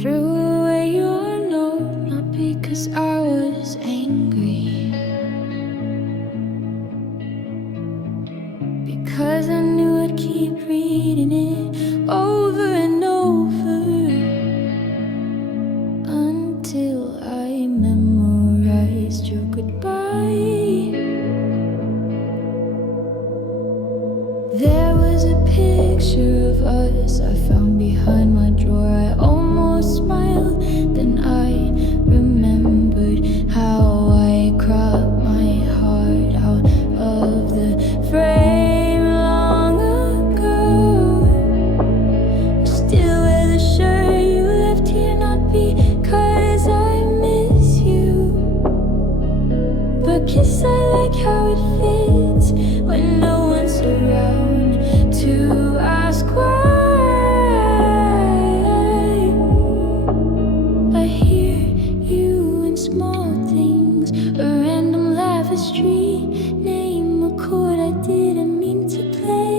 Threw away your note, not because I was angry, because I knew I'd keep reading it over and over until I memorized your goodbye. There was a picture of us I found behind my drawer. I almost smiled, then I remembered how I cropped my heart out of the frame long ago. Still wear the shirt you left here, not because I miss you, but 'cause I like how it fits when no one's around to ask why. I hear you in small things, a random laugh, a street name, a chord I didn't mean to play.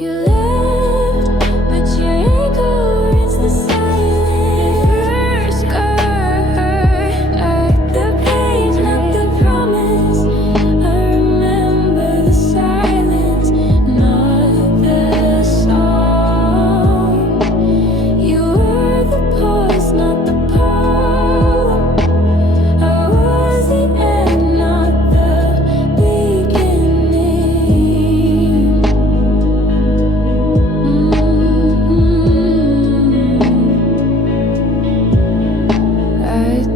You left, but your echo is the silence. First cut at the page, not the promise. I remember the silence, not the song. You were the pause, not the poem. I was the end, not the beginning. I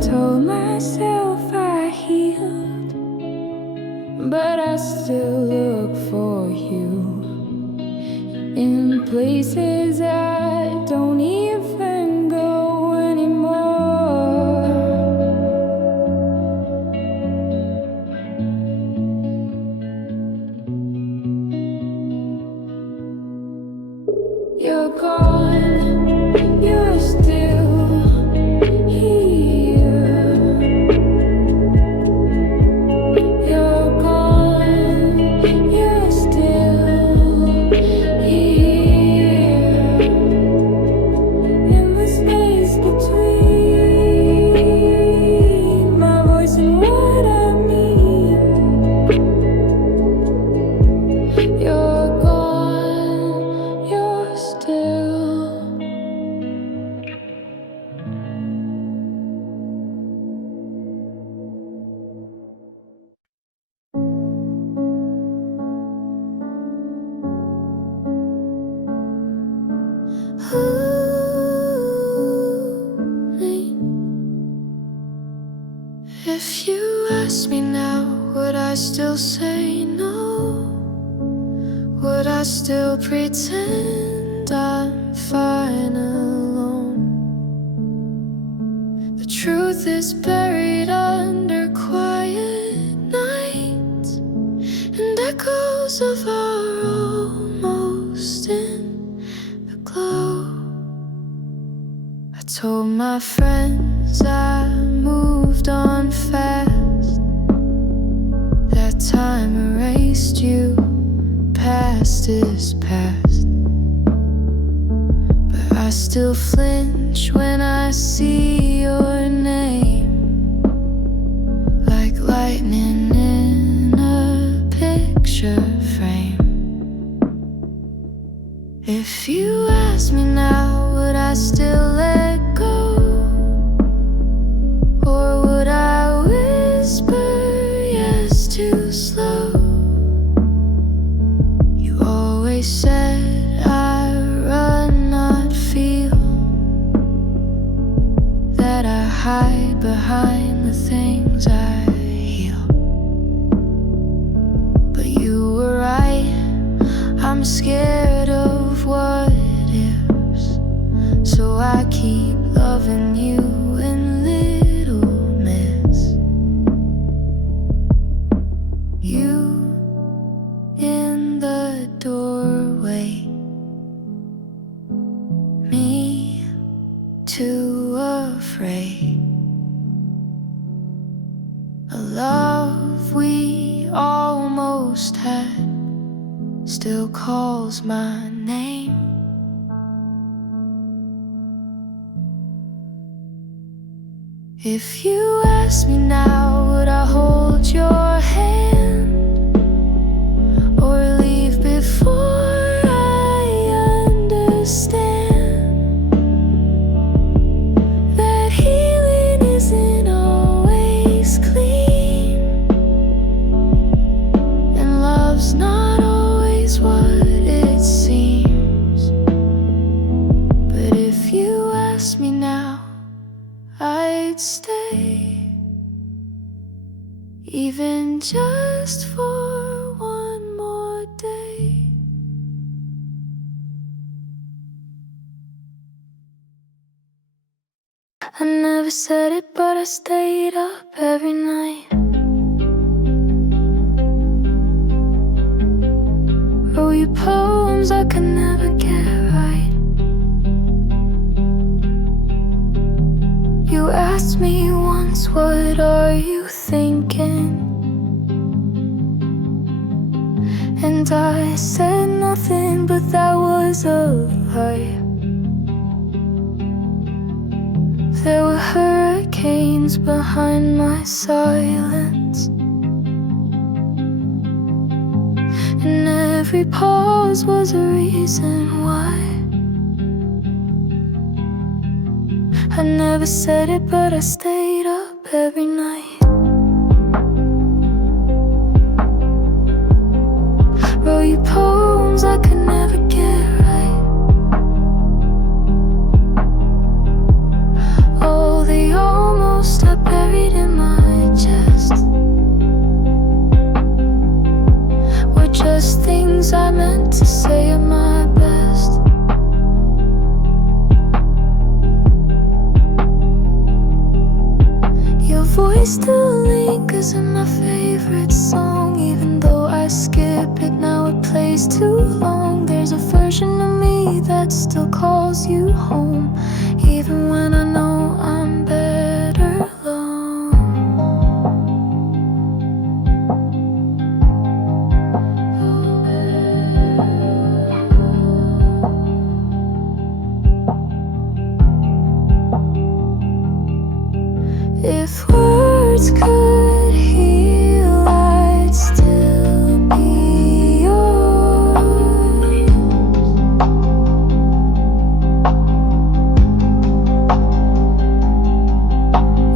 told myself I healed, but I still look for you in places I don't even go anymore. You're gone, you're still here. You're gone, you're still here. In the space between my voice and what I mean. You're gone, you're still. If you ask me now, would I still say no? Would I still pretend I'm fine alone? The truth is buried under quiet nights and echoes of our almost in the glow. I told my friends I moved on fast, that time erased you, past is past. But I still flinch when I see your name, like lightning in a picture frame. If you ask me now, would I still let go? Or would I whisper yes too slow? You always said I run, not feel, that I hide behind the things I heal. But you were right, I'm scared of what ifs, so I keep loving you in little myths. You in the doorway, me too afraid. A love we almost had still calls my name. If you ask me now, would I hold your hand or leave before I understand that healing isn't always clean and love's not always what it seems? But if you ask me now, I'd stay, even just for one more day. I never said it, but I stayed up every night. Wrote you poems I could never get right. You asked me once, what are you thinking? And I said nothing, but that was a lie. There were hurricanes behind my silence, and every pause was a reason why. I never said it, but I stayed up every night. Wrote you poems I could never get right. Oh, the almost I buried in my chest were just things I meant to say at my best. Your voice still lingers in my favorite song, even though I skip it now it plays too long. There's a version of me that still calls you home, even when I know I'm better alone. If words could heal, I'd still be yours.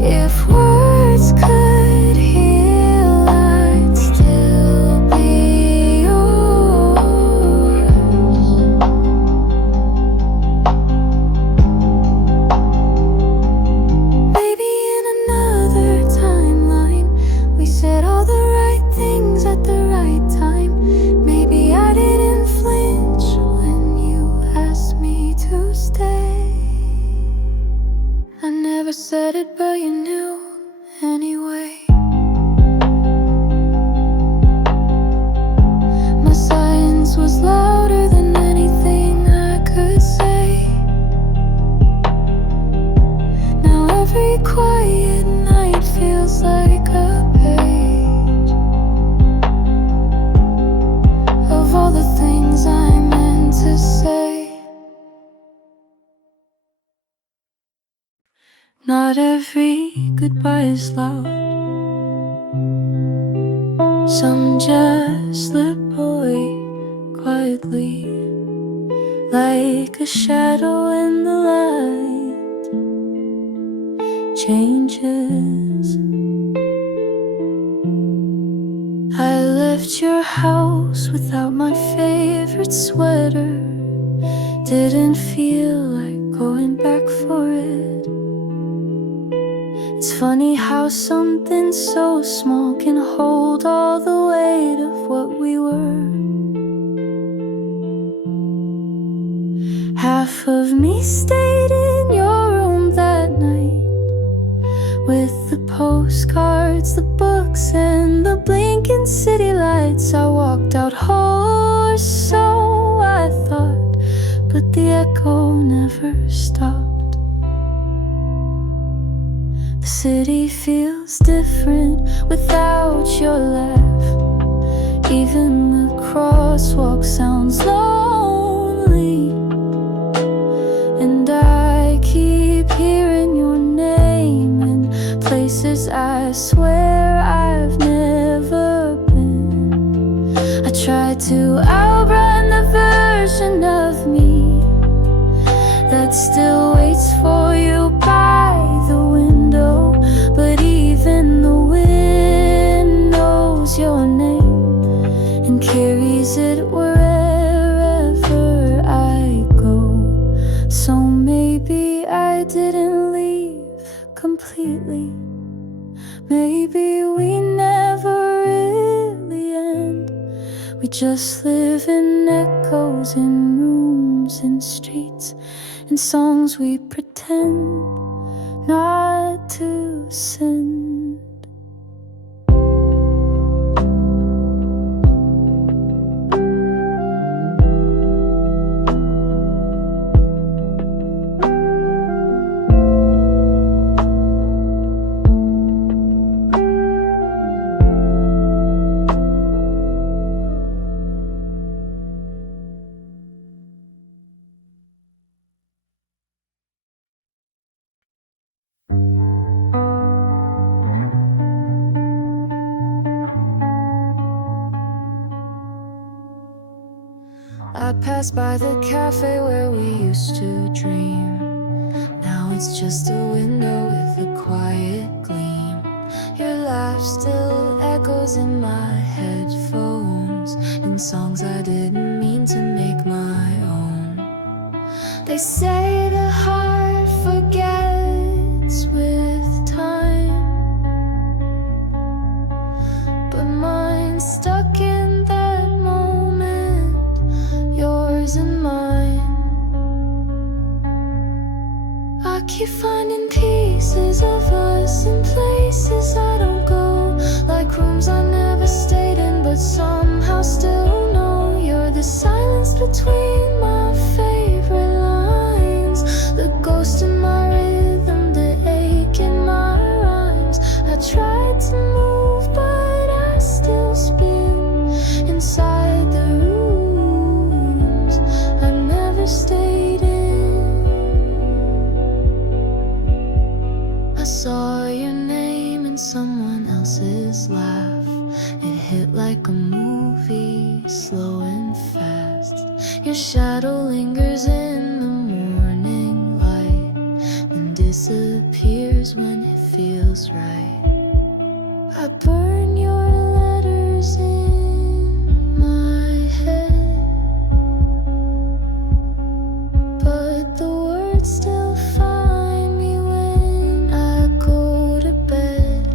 If words could heal, I'd still be yours. Maybe in another timeline we said all the right things at the right time. Maybe I didn't flinch when you asked me to stay. I never said it, but you knew anyway. My silence was louder than anything I could say. Now every quiet night feels like a page of all the things I meant to say. Not every goodbye is loud. Some just slip away quietly, like a shadow in the light. Changes. I left your house without my favorite sweater. Didn't feel like going back for it. It's funny how something so small can hold all the weight of what we were. Half of me stayed in your room that night, with the postcards, the books, and the blinking city lights. I walked out whole, or so I thought, but the echo never stopped. The city feels different without your laugh. Even the crosswalk sounds lonely, and I keep hearing your name in places I swear I've never been. I try to outrun the version of me that still waits for you by the window, but even the wind knows your name and carries it wherever I go. So maybe I didn't leave completely. Maybe we never really end. We just live in echoes, in rooms, in streets, in songs we pretend not to send. I pass by the cafe where we used to dream. Now it's just a window with a quiet gleam. Your laugh still echoes in my headphones, in songs I didn't mean to make my own. They say the heart forgets with time, but mine's stuck in that moment, yours and mine. I keep finding pieces of us in places I don't go, like rooms I never stayed in, but somehow still know you're the silence between my favorite lines, the ghost in my rhythm, the ache in my rhymes. I tried to move, but I still spin inside the rooms I never stayed in. I saw your name in someone else's laugh. It hit like a movie, slow and fast. Your shadow lingers in the morning light and disappears when it feels right. I burn your letters in my head, but the words still find me when I go to bed.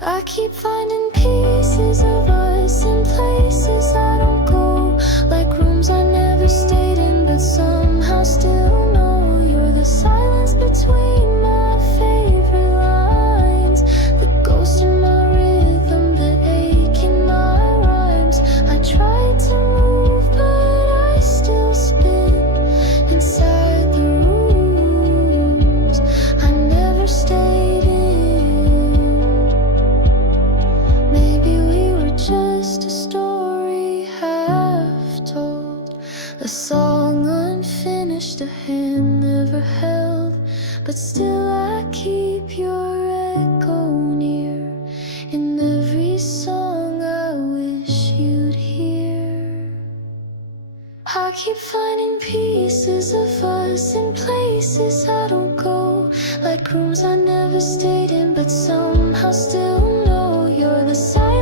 I keep finding pieces of us in places I don't go, like rooms I never stayed in, but somehow still know you're the silence between my favorite lines, the ghost in my rhythm, the ache in my rhymes. I tried to move, but I still spin inside the rooms I never stayed in. Maybe we were just a story half told, a song unfinished, a hand never held, but still I keep your echo near in every song I wish you'd hear. I keep finding pieces of us in places I don't go, like rooms I never stayed in, but somehow still know you're the side